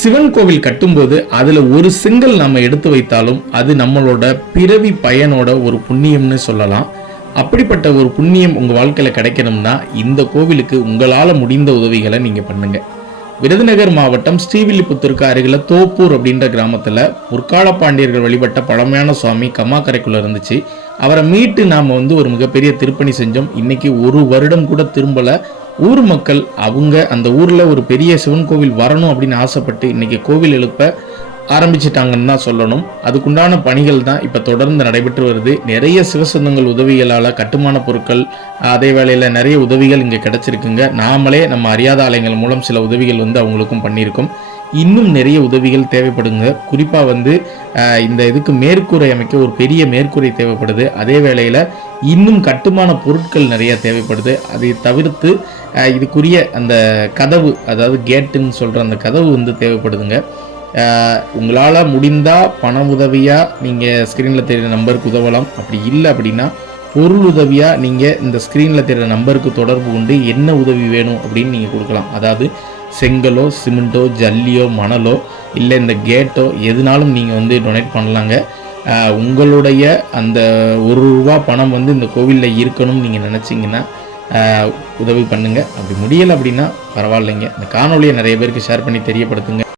சிவன் கோவில் கட்டும்போது அதுல ஒரு செங்கல் நம்ம எடுத்து வைத்தாலும் அது நம்மளோட பிறவி பயனோட ஒரு புண்ணியம்னு சொல்லலாம். அப்படிப்பட்ட ஒரு புண்ணியம் உங்க வாழ்க்கையில கிடைக்கணும்னா இந்த கோவிலுக்கு உங்களால முடிந்த உதவிகளை நீங்க பண்ணுங்க. விருதுநகர் மாவட்டம் ஸ்ரீவில்லிபுத்தூருக்கு அருகில் தோப்பூர் அப்படின்ற கிராமத்தில் முற்கால பாண்டியர்கள் வழிபட்ட பழமையான சுவாமி கம்மாக்கரைக்குள்ள இருந்துச்சு. அவரை மீட்டு நாம் வந்து ஒரு மிகப்பெரிய திருப்பணி செஞ்சோம். இன்னைக்கு ஒரு வருடம் கூட திரும்பல. ஊர் மக்கள் அவங்க அந்த ஊரில் ஒரு பெரிய சிவன் கோவில் வரணும் அப்படின்னு ஆசைப்பட்டு இன்றைக்கி கோவில் எழுப்ப ஆரம்பிச்சிட்டாங்கன்னு தான் சொல்லணும். அதுக்குண்டான பணிகள் தான் இப்போ தொடர்ந்து நடைபெற்று வருது. நிறைய சிவசந்தங்கள் உதவிகளால் கட்டுமான பொருட்கள் அதே வேளையில் நிறைய உதவிகள் இங்கே கிடச்சிருக்குங்க. நாமளே நம்ம அறியாத ஆலயங்கள் மூலம் சில உதவிகள் வந்து அவங்களுக்கும் பண்ணியிருக்கோம். இன்னும் நிறைய உதவிகள் தேவைப்படுங்க. குறிப்பாக வந்து இந்த இதுக்கு மேற்கூரை அமைக்க ஒரு பெரிய மேற்கூரை தேவைப்படுது. அதே வேளையில் இன்னும் கட்டுமான பொருட்கள் நிறைய தேவைப்படுது. அதை தவிர்த்து இதுக்குரிய அந்த கதவு அதாவது கேட்டுன்னு சொல்கிற அந்த கதவு வந்து தேவைப்படுதுங்க. உங்களால் முடிந்தால் பண உதவியாக நீங்கள் ஸ்க்ரீனில் தெரிகிற நம்பருக்கு உதவலாம். அப்படி இல்லை அப்படின்னா பொருள் உதவியாக நீங்கள் இந்த ஸ்க்ரீனில் தெரிகிற நம்பருக்கு தொடர்பு கொண்டு என்ன உதவி வேணும் அப்படின்னு நீங்கள் கொடுக்கலாம். அதாவது செங்கலோ சிமெண்ட்டோ ஜல்லியோ மணலோ இல்லை இந்த கேட்டோ எதுனாலும் நீங்கள் வந்து டொனேட் பண்ணலாங்க. உங்களுடைய அந்த ஒரு ரூபா பணம் வந்து இந்த கோவிலில் இருக்கணும்னு நீங்கள் நினச்சிங்கன்னா உதவி பண்ணுங்கள் அப்படி முடியலை அப்படின்னா பரவாயில்லைங்க. இந்த காணொலியை நிறைய பேருக்கு ஷேர் பண்ணி தெரியப்படுத்துங்க.